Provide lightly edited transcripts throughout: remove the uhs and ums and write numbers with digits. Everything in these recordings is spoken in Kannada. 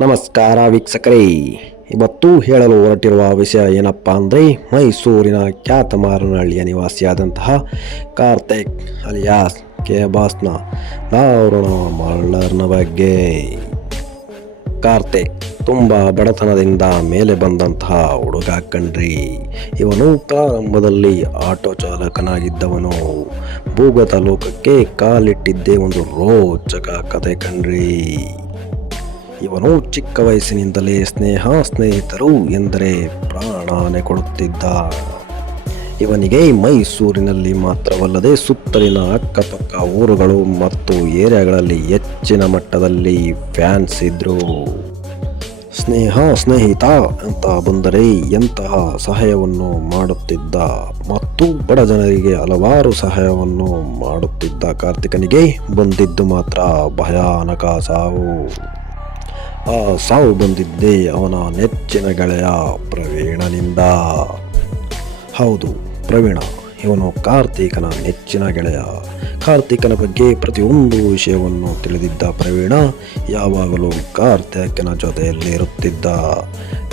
ನಮಸ್ಕಾರ ವೀಕ್ಷಕರೇ. ಇವತ್ತು ಹೇಳಲು ಹೊರಟಿರುವ ವಿಷಯ ಏನಪ್ಪ ಅಂದರೆ ಮೈಸೂರಿನ ಖ್ಯಾತ ಮಾರನಹಳ್ಳಿಯ ನಿವಾಸಿಯಾದಂತಹ ಕಾರ್ತಿಕ್ ಅಲಿಯಾಸ್ ಕೆ ಬಾಸ್ನ ದಾರುಣ ಮರ್ಡರ್ನ ಬಗ್ಗೆ. ಕಾರ್ತಿಕ್ ತುಂಬ ಬಡತನದಿಂದ ಮೇಲೆ ಬಂದಂತಹ ಹುಡುಗ ಕಣ್ರಿ. ಇವನು ಪ್ರಾರಂಭದಲ್ಲಿ ಆಟೋ ಚಾಲಕನಾಗಿದ್ದವನು. ಭೂಗತ ಲೋಕಕ್ಕೆ ಕಾಲಿಟ್ಟಿದ್ದೇ ಒಂದು ರೋಚಕ ಕತೆ ಕಣ್ರಿ. ಇವನು ಚಿಕ್ಕ ವಯಸ್ಸಿನಿಂದಲೇ ಸ್ನೇಹಿತರು ಎಂದರೆ ಪ್ರಾಣಾನೆ ಕೊಡುತ್ತಿದ್ದ. ಇವನಿಗೆ ಮೈಸೂರಿನಲ್ಲಿ ಮಾತ್ರವಲ್ಲದೆ ಸುತ್ತಲಿನ ಅಕ್ಕಪಕ್ಕ ಊರುಗಳು ಮತ್ತು ಏರಿಯಾಗಳಲ್ಲಿ ಹೆಚ್ಚಿನ ಮಟ್ಟದಲ್ಲಿ ಫ್ಯಾನ್ಸ್ ಇದ್ರು. ಸ್ನೇಹಿತ ಅಂತ ಬಂದರೆ ಎಂತಹ ಸಹಾಯವನ್ನು ಮಾಡುತ್ತಿದ್ದ ಮತ್ತು ಬಡ ಜನರಿಗೆ ಹಲವಾರು ಸಹಾಯವನ್ನು ಮಾಡುತ್ತಿದ್ದ ಕಾರ್ತಿಕನಿಗೆ ಬಂದಿದ್ದು ಮಾತ್ರ ಭಯಾನಕ ಸಾವು. ಆ ಸಾವು ಬಂದಿದ್ದೇ ಅವನ ನೆಚ್ಚಿನ ಗೆಳೆಯ ಪ್ರವೀಣನಿಂದ. ಹೌದು, ಪ್ರವೀಣ ಇವನು ಕಾರ್ತಿಕನ ನೆಚ್ಚಿನ ಗೆಳೆಯ. ಕಾರ್ತಿಕನ ಬಗ್ಗೆ ಪ್ರತಿಯೊಂದು ವಿಷಯವನ್ನು ತಿಳಿದಿದ್ದ ಪ್ರವೀಣ ಯಾವಾಗಲೂ ಕಾರ್ತಿಕನ ಜೊತೆಯಲ್ಲಿ ಇರುತ್ತಿದ್ದ.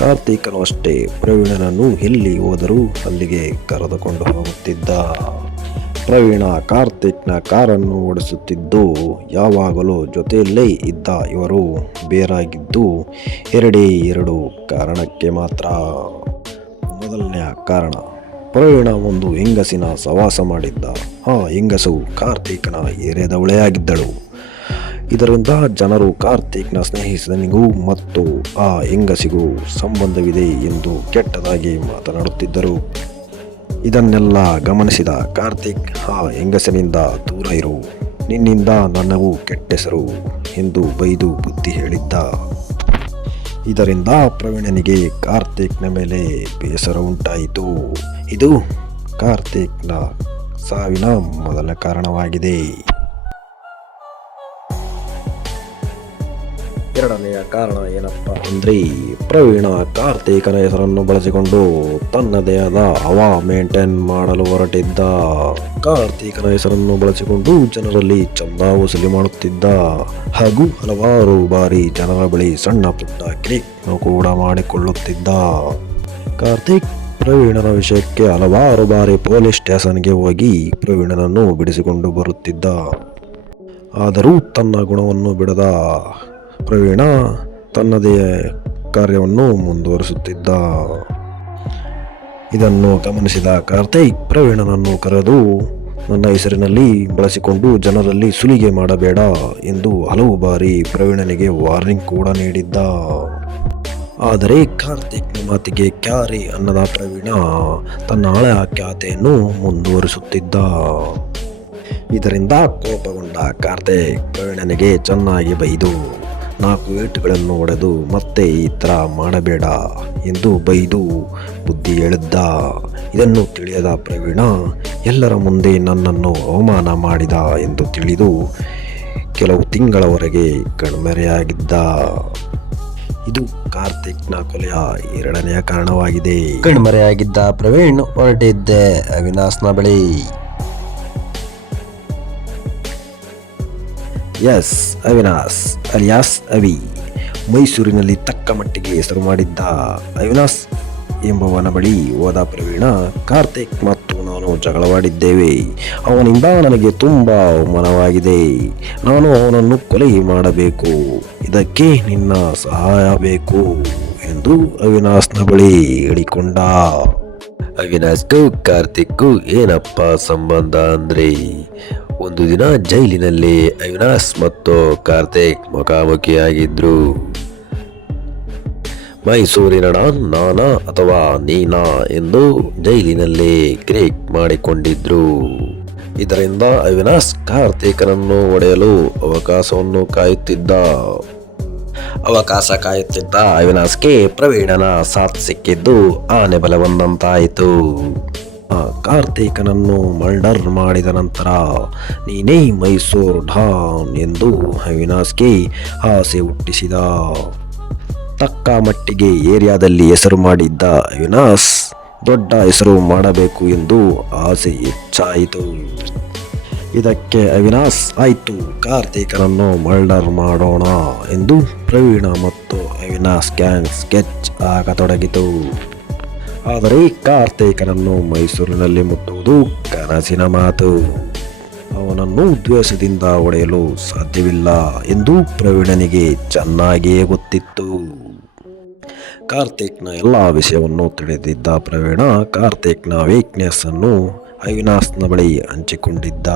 ಕಾರ್ತಿಕನು ಅಷ್ಟೇ ಪ್ರವೀಣನನ್ನು ಎಲ್ಲಿ ಹೋದರೂ ಅಲ್ಲಿಗೆ ಕರೆದುಕೊಂಡು ಹೋಗುತ್ತಿದ್ದ. ಪ್ರವೀಣ ಕಾರ್ತಿಕ್ನ ಕಾರನ್ನು ಓಡಿಸುತ್ತಿದ್ದು ಯಾವಾಗಲೂ ಜೊತೆಯಲ್ಲೇ ಇದ್ದ. ಇವರು ಬೇರಾಗಿದ್ದು ಎರಡು ಕಾರಣಕ್ಕೆ ಮಾತ್ರ. ಮೊದಲನೆಯ ಕಾರಣ, ಪ್ರವೀಣ ಒಂದು ಹೆಂಗಸಿನ ಸವಾಸ ಮಾಡಿದ್ದ. ಆ ಹೆಂಗಸು ಕಾರ್ತಿಕ್ನ ಏರಿಯಾದವಳೇ ಆಗಿದ್ದಳು. ಇದರಿಂದ ಜನರು ಕಾರ್ತಿಕ್ನ ಸ್ನೇಹಿತನಿಗೂ ಮತ್ತು ಆ ಹೆಂಗಸಿಗೂ ಸಂಬಂಧವಿದೆ ಎಂದು ಕೆಟ್ಟದಾಗಿ ಮಾತನಾಡುತ್ತಿದ್ದರು. ಇದನ್ನೆಲ್ಲ ಗಮನಿಸಿದ ಕಾರ್ತಿಕ್ ಆ ಹೆಂಗಸನಿಂದ ದೂರ ಇರು, ನಿನ್ನಿಂದ ನನಗೂ ಕೆಟ್ಟೆಸರು ಎಂದು ಬೈದು ಬುದ್ಧಿ ಹೇಳಿದ್ದ. ಇದರಿಂದ ಪ್ರವೀಣನಿಗೆ ಕಾರ್ತಿಕ್ನ ಮೇಲೆ ಬೇಸರ ಉಂಟಾಯಿತು. ಇದು ಕಾರ್ತಿಕ್ನ ಸಾವಿನ ಮೊದಲ ಕಾರಣವಾಗಿದೆ. ಎರಡನೆಯ ಕಾರಣ ಏನಪ್ಪ ಅಂದರೆ, ಪ್ರವೀಣ ಕಾರ್ತಿಕನ ಹೆಸರನ್ನು ಬಳಸಿಕೊಂಡು ತನ್ನದೇ ಆದ ಹವಾ ಮೇಂಟೈನ್ ಮಾಡಲು ಹೊರಟಿದ್ದ. ಕಾರ್ತಿಕನ ಹೆಸರನ್ನು ಬಳಸಿಕೊಂಡು ಜನರಲ್ಲಿ ಚಂದ ವಸೂಲಿ ಮಾಡುತ್ತಿದ್ದ ಹಾಗೂ ಹಲವಾರು ಬಾರಿ ಜನರ ಬಳಿ ಸಣ್ಣ ಪುಟ್ಟ ಕ್ಲಿಕ್ ಕೂಡ ಮಾಡಿಕೊಳ್ಳುತ್ತಿದ್ದ. ಕಾರ್ತಿಕ್ ಪ್ರವೀಣನ ವಿಷಯಕ್ಕೆ ಹಲವಾರು ಬಾರಿ ಪೊಲೀಸ್ ಸ್ಟೇಷನ್ಗೆ ಹೋಗಿ ಪ್ರವೀಣನನ್ನು ಬಿಡಿಸಿಕೊಂಡು ಬರುತ್ತಿದ್ದ. ಆದರೂ ತನ್ನ ಗುಣವನ್ನು ಬಿಡದ ಪ್ರವೀಣ ತನ್ನದೇ ಕಾರ್ಯವನ್ನು ಮುಂದುವರಿಸುತ್ತಿದ್ದ. ಇದನ್ನು ಗಮನಿಸಿದ ಕಾರ್ತಿಕ್ ಪ್ರವೀಣನನ್ನು ಕರೆದು ನನ್ನ ಹೆಸರಿನಲ್ಲಿ ಬಳಸಿಕೊಂಡು ಜನರಲ್ಲಿ ಸುಲಿಗೆ ಮಾಡಬೇಡ ಎಂದು ಹಲವು ಬಾರಿ ಪ್ರವೀಣನಿಗೆ ವಾರ್ನಿಂಗ್ ಕೂಡ ನೀಡಿದ್ದ. ಆದರೆ ಕಾರ್ತಿಕ್ನ ಮಾತಿಗೆ ಕ್ಯಾರಿ ಅನ್ನದ ಪ್ರವೀಣ ತನ್ನ ಹಳೆಯ ಖ್ಯಾತೆಯನ್ನು ಮುಂದುವರಿಸುತ್ತಿದ್ದ. ಇದರಿಂದ ಕೋಪಗೊಂಡ ಕಾರ್ತಿಕ್ ಪ್ರವೀಣನಿಗೆ ಚೆನ್ನಾಗಿ ಬೈದು 4 ಏಟುಗಳನ್ನು ಹೊಡೆದು ಮತ್ತೆ ಈ ಥರ ಮಾಡಬೇಡ ಎಂದು ಬೈದು ಬುದ್ಧಿ ಹೇಳಿದ್ದ. ಇದನ್ನು ತಿಳಿಯದ ಪ್ರವೀಣ ಎಲ್ಲರ ಮುಂದೆ ನನ್ನನ್ನು ಅವಮಾನ ಮಾಡಿದ ಎಂದು ತಿಳಿದು ಕೆಲವು ತಿಂಗಳವರೆಗೆ ಕಣ್ಮರೆಯಾಗಿದ್ದ. ಇದು ಕಾರ್ತಿಕ್ನ ಕೊಲೆಯ ಎರಡನೆಯ ಕಾರಣವಾಗಿದೆ. ಕಣ್ಮರೆಯಾಗಿದ್ದ ಪ್ರವೀಣ್ ಹೊರಟಿದ್ದೆ ಅವಿನಾಶ್ನ ಬಳಿ. ಎಸ್, ಅವಿನಾಶ್ ಅಲಿಯಾಸ್ ಅವಿ ಮೈಸೂರಿನಲ್ಲಿ ತಕ್ಕ ಮಟ್ಟಿಗೆ ಹೆಸರು ಮಾಡಿದ್ದ ಅವಿನಾಶ್ ಎಂಬವನ ಬಳಿ ಹೋದ ಪ್ರವೀಣ, ಕಾರ್ತಿಕ್ ಮತ್ತು ನಾನು ಜಗಳವಾಡಿದ್ದೇವೆ. ಅವನಿಂದ ನನಗೆ ತುಂಬ ಅವಮಾನವಾಗಿದೆ. ನಾನು ಅವನನ್ನು ಕೊಲೆ ಮಾಡಬೇಕು. ಇದಕ್ಕೆ ನಿನ್ನ ಸಹಾಯ ಬೇಕು ಎಂದು ಅವಿನಾಶ್ನ ಬಳಿ ಹೇಳಿಕೊಂಡ. ಅವಿನಾಶ್ಗೂ ಕಾರ್ತಿಕ್ಗೂ ಏನಪ್ಪ ಸಂಬಂಧ ಅಂದರೆ, ಒಂದು ದಿನ ಜೈಲಿನಲ್ಲಿ ಅವಿನಾಶ್ ಮತ್ತು ಕಾರ್ತಿಕ್ ಮುಖಾಮುಖಿಯಾಗಿದ್ರು. ಮೈಸೂರಿನ ನಾನಾ ಅಥವಾ ನೀನಾ ಎಂದು ಜೈಲಿನಲ್ಲಿ ಕ್ರೇಕ್ ಮಾಡಿಕೊಂಡಿದ್ರು. ಇದರಿಂದ ಅವಿನಾಶ್ ಕಾರ್ತಿಕನನ್ನು ಹೊಡೆಯಲು ಅವಕಾಶವನ್ನು ಕಾಯುತ್ತಿದ್ದ. ಅವಿನಾಶ್ಗೆ ಪ್ರವೀಣನ ಸಾಥ್ ಸಿಕ್ಕಿದ್ದು ಆನೆ ಬಲ ಬಂದಂತಾಯಿತು. ಕಾರ್ತಿಕನನ್ನು ಮರ್ಡರ್ ಮಾಡಿದ ನಂತರ ನೀನೇ ಮೈಸೂರು ಡಾನ್ ಎಂದು ಅವಿನಾಶ್ಗೆ ಆಸೆ ಹುಟ್ಟಿಸಿದ. ತಕ್ಕ ಮಟ್ಟಿಗೆ ಏರಿಯಾದಲ್ಲಿ ಹೆಸರು ಮಾಡಿದ್ದ ಅವಿನಾಶ್ ದೊಡ್ಡ ಹೆಸರು ಮಾಡಬೇಕು ಎಂದು ಆಸೆ ಹೆಚ್ಚಾಯಿತು. ಇದಕ್ಕೆ ಅವಿನಾಶ್ ಆಯಿತು ಕಾರ್ತಿಕನನ್ನು ಮರ್ಡರ್ ಮಾಡೋಣ ಎಂದು ಪ್ರವೀಣ ಮತ್ತು ಅವಿನಾಶ್ ಗ್ಯಾಂಗ್ ಸ್ಕೆಚ್ ಆಗತೊಡಗಿತು. ಆದರೆ ಕಾರ್ತಿಕನನ್ನು ಮೈಸೂರಿನಲ್ಲಿ ಮುಟ್ಟುವುದು ಕನಸಿನ ಮಾತು. ಅವನನ್ನು ದ್ವೇಷದಿಂದ ಹೊಡೆಯಲು ಸಾಧ್ಯವಿಲ್ಲ ಎಂದು ಪ್ರವೀಣನಿಗೆ ಚೆನ್ನಾಗಿಯೇ ಗೊತ್ತಿತ್ತು. ಕಾರ್ತಿಕ್ನ ಎಲ್ಲ ವಿಷಯವನ್ನು ತಿಳಿದಿದ್ದ ಪ್ರವೀಣ ಕಾರ್ತಿಕ್ನ ವೀಕ್ನೆಸ್ ಅನ್ನು ಅವಿನಾಶ್ನ ಬಳಿ ಹಂಚಿಕೊಂಡಿದ್ದ.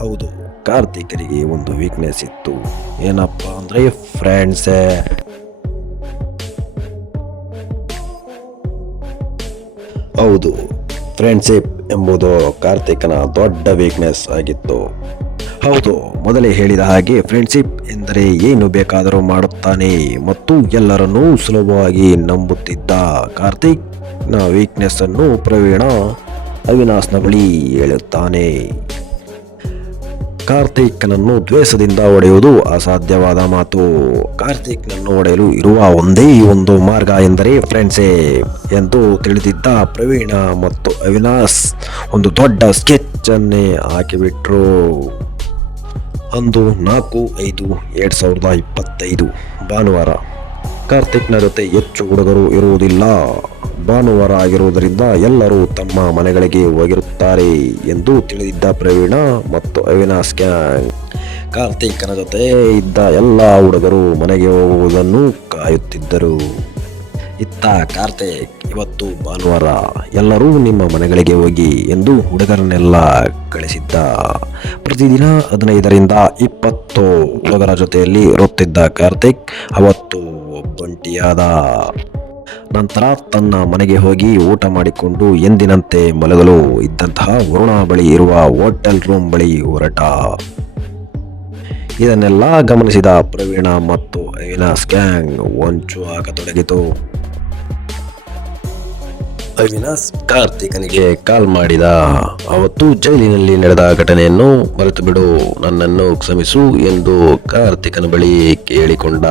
ಹೌದು, ಕಾರ್ತಿಕರಿಗೆ ಒಂದು ವೀಕ್ನೆಸ್ ಇತ್ತು. ಏನಪ್ಪ ಅಂದರೆ ಫ್ರೆಂಡ್ಸೇ. ಹೌದು, ಫ್ರೆಂಡ್ಶಿಪ್ ಎಂಬುದು ಕಾರ್ತಿಕನ ದೊಡ್ಡ ವೀಕ್ನೆಸ್ ಆಗಿತ್ತು. ಹೌದು, ಮೊದಲೇ ಹೇಳಿದ ಹಾಗೆ ಫ್ರೆಂಡ್ಶಿಪ್ ಎಂದರೆ ಏನು ಬೇಕಾದರೂ ಮಾಡುತ್ತಾನೆ ಮತ್ತು ಎಲ್ಲರನ್ನೂ ಸುಲಭವಾಗಿ ನಂಬುತ್ತಿದ್ದ. ಕಾರ್ತಿಕ್ನ ವೀಕ್ನೆಸ್ ಅನ್ನು ಪ್ರವೀಣ ಅವಿನಾಶ್ನ ಬಳಿ ಹೇಳುತ್ತಾನೆ. ಕಾರ್ತಿಕ್ನನ್ನು ದ್ವೇಷದಿಂದ ಹೊಡೆಯುವುದು ಅಸಾಧ್ಯವಾದ ಮಾತು. ಕಾರ್ತಿಕ್ನನ್ನು ಹೊಡೆಯಲು ಇರುವ ಒಂದೇ ಒಂದು ಮಾರ್ಗ ಎಂದರೆ ಫ್ರೆಂಡ್ಶಿಪ್ ಎಂದು ತಿಳಿದಿದ್ದ ಪ್ರವೀಣ ಮತ್ತು ಅವಿನಾಶ್ ಒಂದು ದೊಡ್ಡ ಸ್ಕೆಚ್ ಅನ್ನೇ ಹಾಕಿಬಿಟ್ರು. ಅಂದು 4/5/2025 ಭಾನುವಾರ. ಕಾರ್ತಿಕ್ನ ಜೊತೆ ಹೆಚ್ಚು ಹುಡುಗರು ಇರುವುದಿಲ್ಲ. ಭಾನುವಾರ ಆಗಿರುವುದರಿಂದ ಎಲ್ಲರೂ ತಮ್ಮ ಮನೆಗಳಿಗೆ ಹೋಗಿರುತ್ತಾರೆ ಎಂದು ತಿಳಿದಿದ್ದ ಪ್ರವೀಣ ಮತ್ತು ಅವಿನಾಶ್ ಗ್ಯಾಂಗ್ ಕಾರ್ತಿಕನ ಜೊತೆ ಇದ್ದ ಎಲ್ಲ ಹುಡುಗರು ಮನೆಗೆ ಹೋಗುವುದನ್ನು ಕಾಯುತ್ತಿದ್ದರು. ಇತ್ತ ಕಾರ್ತಿಕ್, ಇವತ್ತು ಭಾನುವಾರ, ಎಲ್ಲರೂ ನಿಮ್ಮ ಮನೆಗಳಿಗೆ ಹೋಗಿ ಎಂದು ಹುಡುಗರನ್ನೆಲ್ಲ ಕಳಿಸಿದ್ದ. ಪ್ರತಿದಿನ 15ರಿಂದ 20 ಹುಡುಗರ ಜೊತೆಯಲ್ಲಿ ಇರುತ್ತಿದ್ದ ಕಾರ್ತಿಕ್ ಅವತ್ತು ಒಬ್ಬಂಟಿಯಾದ. ನಂತರ ತನ್ನ ಮನೆಗೆ ಹೋಗಿ ಊಟ ಮಾಡಿಕೊಂಡು ಎಂದಿನಂತೆ ಮಲಗಲು ಇದ್ದಂತಹ ವರುಣ ಬಳಿ ಇರುವ ಹೋಟೆಲ್ ರೂಮ್ ಬಳಿ ಹೊರಟ. ಇದನ್ನೆಲ್ಲ ಗಮನಿಸಿದ ಪ್ರವೀಣ ಮತ್ತು ಅವಿನಾಶ್ ಗ್ಯಾಂಗ್ ಹೊಂಚು ಹಾಕತೊಡಗಿತು. ಅವಿನಾಶ್ ಕಾರ್ತಿಕನಿಗೆ ಕಾಲ್ ಮಾಡಿದ. ಅವತ್ತು ಜೈಲಿನಲ್ಲಿ ನಡೆದ ಘಟನೆಯನ್ನು ಮರೆತು ಬಿಡು, ನನ್ನನ್ನು ಕ್ಷಮಿಸು ಎಂದು ಕಾರ್ತಿಕನ ಬಳಿ ಕೇಳಿಕೊಂಡ.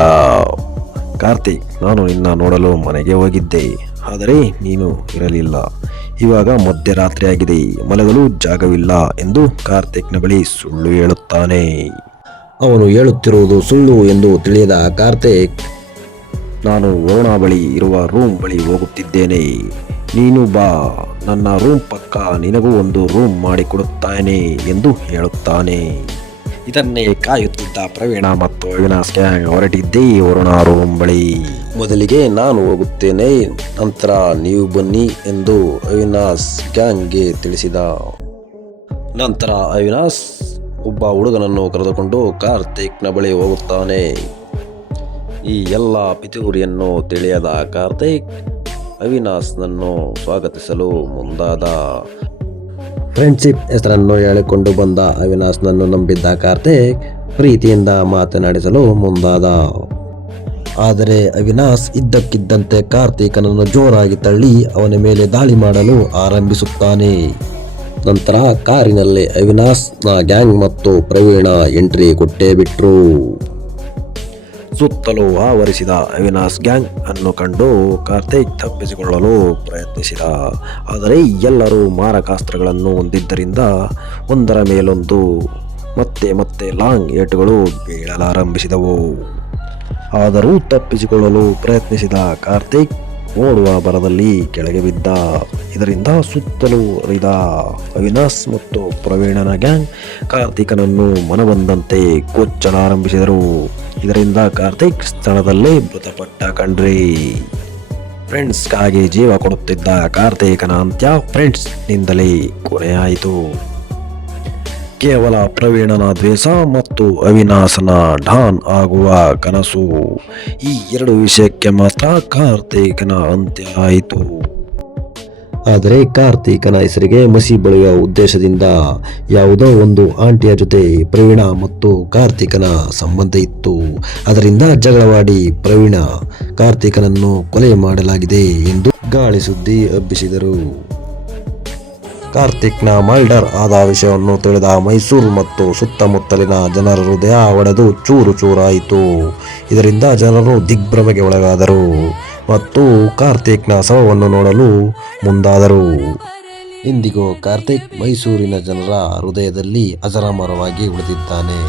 ಕಾರ್ತಿಕ್, ನಾನು ನಿನ್ನ ನೋಡಲು ಮನೆಗೆ ಹೋಗಿದ್ದೆ, ಆದರೆ ನೀನು ಇರಲಿಲ್ಲ. ಇವಾಗ ಮಧ್ಯರಾತ್ರಿ ಆಗಿದೆ, ಮಲಗಲು ಜಾಗವಿಲ್ಲ ಎಂದು ಕಾರ್ತಿಕ್ನ ಬಳಿ ಸುಳ್ಳು ಹೇಳುತ್ತಾನೆ. ಅವನು ಹೇಳುತ್ತಿರುವುದು ಸುಳ್ಳು ಎಂದು ತಿಳಿಯದ ಕಾರ್ತಿಕ್, ನಾನು ವರುಣ ಬಳಿ ಇರುವ ರೂಮ್ ಬಳಿ ಹೋಗುತ್ತಿದ್ದೇನೆ, ನೀನು ಬಾ, ನನ್ನ ರೂಮ್ ಪಕ್ಕ ನಿನಗೂ ಒಂದು ರೂಮ್ ಮಾಡಿಕೊಡುತ್ತಾನೆ ಎಂದು ಹೇಳುತ್ತಾನೆ. ಇದನ್ನೇ ಕಾಯುತ್ತಿದ್ದ ಪ್ರವೀಣ ಮತ್ತು ಅವಿನಾಶ್ ಗ್ಯಾಂಗ್ ಹೊರಟಿದ್ದೇ ವರುಣ ರೂಮ್ ಬಳಿ. ಮೊದಲಿಗೆ ನಾನು ಹೋಗುತ್ತೇನೆ, ನಂತರ ನೀವು ಬನ್ನಿ ಎಂದು ಅವಿನಾಶ್ ಗ್ಯಾಂಗ್ಗೆ ತಿಳಿಸಿದ. ನಂತರ ಅವಿನಾಶ್ ಒಬ್ಬ ಹುಡುಗನನ್ನು ಕರೆದುಕೊಂಡು ಕಾರ್ತಿಕ್ನ ಬಳಿ ಹೋಗುತ್ತಾನೆ. ಈ ಎಲ್ಲ ಪಿತೂರಿಯನ್ನು ತಿಳಿಯದ ಕಾರ್ತಿಕ್ ಅವಿನಾಶ್ನನ್ನು ಸ್ವಾಗತಿಸಲು ಮುಂದಾದ. ಫ್ರೆಂಡ್ಶಿಪ್ ಹೆಸರನ್ನು ಹೇಳಿಕೊಂಡು ಬಂದ ಅವಿನಾಶ್ನನ್ನು ನಂಬಿದ್ದ ಕಾರ್ತಿಕ್ ಪ್ರೀತಿಯಿಂದ ಮಾತನಾಡಿಸಲು ಮುಂದಾದ. ಆದರೆ ಅವಿನಾಶ್ ಇದ್ದಕ್ಕಿದ್ದಂತೆ ಕಾರ್ತಿಕನನ್ನು ಜೋರಾಗಿ ತಳ್ಳಿ ಅವನ ಮೇಲೆ ದಾಳಿ ಮಾಡಲು ಆರಂಭಿಸುತ್ತಾನೆ. ನಂತರ ಕಾರಿನಲ್ಲಿ ಅವಿನಾಶ್ನ ಗ್ಯಾಂಗ್ ಮತ್ತು ಪ್ರವೀಣ ಎಂಟ್ರಿ ಕೊಟ್ಟೇ ಬಿಟ್ರು. ಸುತ್ತಲೂ ಆವರಿಸಿದ ಅವಿನಾಶ್ ಗ್ಯಾಂಗ್ ಅನ್ನು ಕಂಡು ಕಾರ್ತಿಕ್ ತಪ್ಪಿಸಿಕೊಳ್ಳಲು ಪ್ರಯತ್ನಿಸಿದ. ಆದರೆ ಎಲ್ಲರೂ ಮಾರಕಾಸ್ತ್ರಗಳನ್ನು ಹೊಂದಿದ್ದರಿಂದ ಒಂದರ ಮೇಲೊಂದು ಮತ್ತೆ ಲಾಂಗ್ ಏಟುಗಳು ಬೀಳಲಾರಂಭಿಸಿದವು. ಆದರೂ ತಪ್ಪಿಸಿಕೊಳ್ಳಲು ಪ್ರಯತ್ನಿಸಿದ ಕಾರ್ತಿಕ್ ಓಡುವ ಭರದಲ್ಲಿ ಕೆಳಗೆ ಬಿದ್ದ. ಇದರಿಂದ ಸುತ್ತಲೂ ಹರಿದ ಅವಿನಾಶ್ ಮತ್ತು ಪ್ರವೀಣನ ಗ್ಯಾಂಗ್ ಕಾರ್ತಿಕನನ್ನು ಮನಬಂದಂತೆ ಕೊಚ್ಚಲಾರಂಭಿಸಿದರು. ಇದರಿಂದ ಕಾರ್ತಿಕ್ ಸ್ಥಳದಲ್ಲೇ ಮೃತಪಟ್ಟ ಕಣ್ರಿ. ಫ್ರೆಂಡ್ಸ್ಗಾಗಿ ಜೀವ ಕೊಡುತ್ತಿದ್ದ ಕಾರ್ತಿಕನ ಅಂತ್ಯ ಫ್ರೆಂಡ್ಸ್ನಿಂದಲೇ ಕೊನೆಯಾಯಿತು. ಕೇವಲ ಪ್ರವೀಣನ ದ್ವೇಷ ಮತ್ತು ಅವಿನಾಶನ ಡಾನ್ ಆಗುವ ಕನಸು, ಈ ಎರಡು ವಿಷಯಕ್ಕೆ ಮಾತ್ರ ಕಾರ್ತಿಕನ ಅಂತ್ಯ ಆಯಿತು. ಆದರೆ ಕಾರ್ತಿಕನ ಹೆಸರಿಗೆ ಮಸಿ ಬಳಿಯುವ ಉದ್ದೇಶದಿಂದ ಯಾವುದೋ ಒಂದು ಆಂಟಿಯ ಜೊತೆ ಪ್ರವೀಣ ಮತ್ತು ಕಾರ್ತಿಕನ ಸಂಬಂಧ ಇತ್ತು. ಅದರಿಂದ ಜಗಳವಾಡಿ ಪ್ರವೀಣ ಕಾರ್ತಿಕನನ್ನು ಕೊಲೆ ಮಾಡಲಾಗಿದೆ ಎಂದು ಗಾಳಿ ಸುದ್ದಿ ಹಬ್ಬಿಸಿದರು. ಕಾರ್ತಿಕ್ನ ಮರ್ಡರ್ ಆದ ವಿಷಯವನ್ನು ತಿಳಿದ ಮೈಸೂರು ಮತ್ತು ಸುತ್ತಮುತ್ತಲಿನ ಜನರ ಹೃದಯ ಒಡೆದು ಚೂರು ಚೂರಾಯಿತು. ಇದರಿಂದ ಜನರು ದಿಗ್ಭ್ರಮೆಗೆ ಒಳಗಾದರು ಮತ್ತು ಕಾರ್ತಿಕ್ನ ಶವವನ್ನು ನೋಡಲು ಮುಂದಾದರು. ಇಂದಿಗೂ ಕಾರ್ತಿಕ್ ಮೈಸೂರಿನ ಜನರ ಹೃದಯದಲ್ಲಿ ಅಜರಾಮರವಾಗಿ ಉಳಿದಿದ್ದಾನೆ.